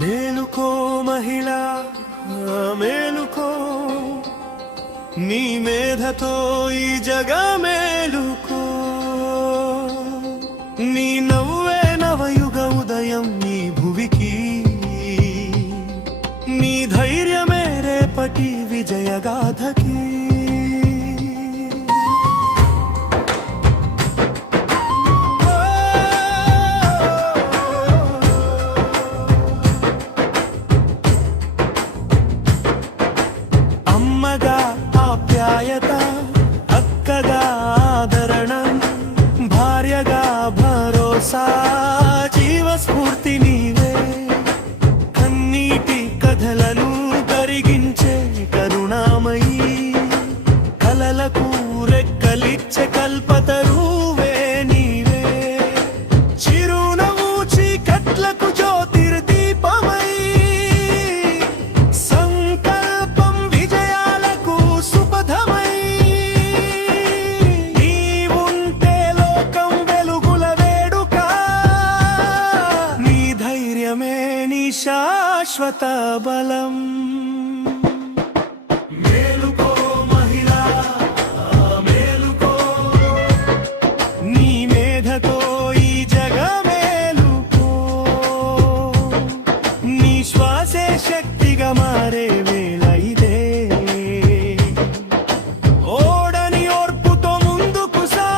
మేలుకో మహిళా మేలుకో, నీ మేధతో ఈ జగ మేలుకో. నీ నవ్వే నవయుగ ఉదయం ఈ భువికి, నీ ధైర్యమే రేపటి విజయగాథకి. అమ్మగా ఆప్యాయత, అక్కగా ఆదరణ, భార్యగా భరోసా, జీవస్ఫూర్తి నీవే. కన్నీటి కథలను కరిగించే కరుణామయీ, కలలకు రెక్కలిచ్చే కల్పతరువే నీవే. చిరునవ్వు చీకట్లకు జ్యోతిర్దీపమై, సంకల్పం విజయాలకు సుపథమై. నీవుంటే లోకం వెలుగుల వేడుక, నీ ధైర్యమే నీ శాశ్వత బలం. మేలుకో మహిళా మేలుకో, నీ మేధతో ఈ జగ మేలుకో. నీ శ్వాసే శక్తిగా మారే వేళ ఇదే. ఓడని ఓర్పుతో ముందుకు సాగు.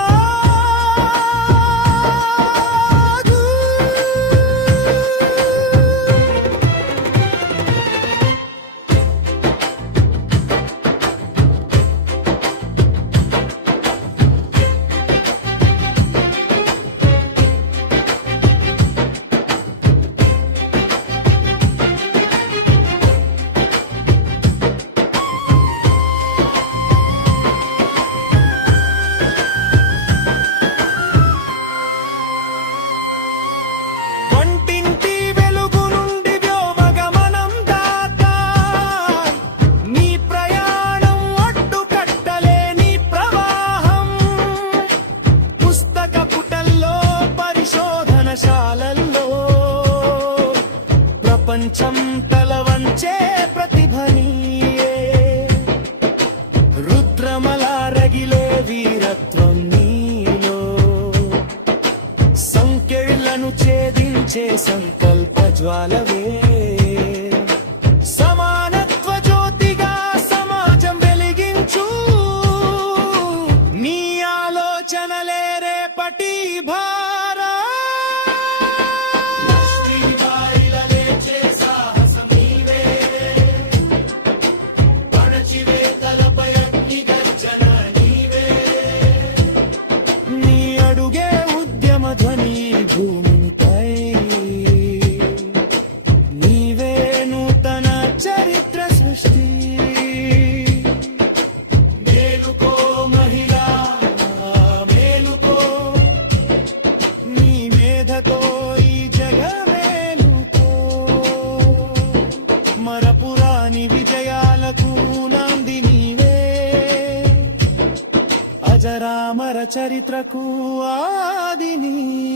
వంటింటి వెలుగు నుండి వ్యోమగమనం దాకా, నీ ప్రయాణం అడ్డుకట్టలేని ప్రవాహం. పుస్తక పుటల్లో పరిశోధనశాలల్లో ప్రపంచం తల వంచే ప్రతిభ నీయే. రుద్రమల రగిలే వీరత్వం నీలో, సంకెళ్లను ఛేదించే సంకల్ప జ్వాలవే. సమానత్వ జ్యోతిగా సమాజం వెలిగించు, నీ ఆలోచనలే రేపటి భారత. లక్ష్మీబాయిల లేచే సాహసం నీవే, పడచివేతలపై అగ్ని గర్జన నీవే. నీ అడుగే ఉద్యమ ధ్వని భూమిపై, నీవే నూతన చరిత్ర సృష్టి. మేలుకో మహిళా మేలుకో, నీ మేధతో ఈ జగ మేలుకో. మరపురాని విజయాలకు నాంది నీవే, అజరామర చరిత్రకు ఆది నీవే.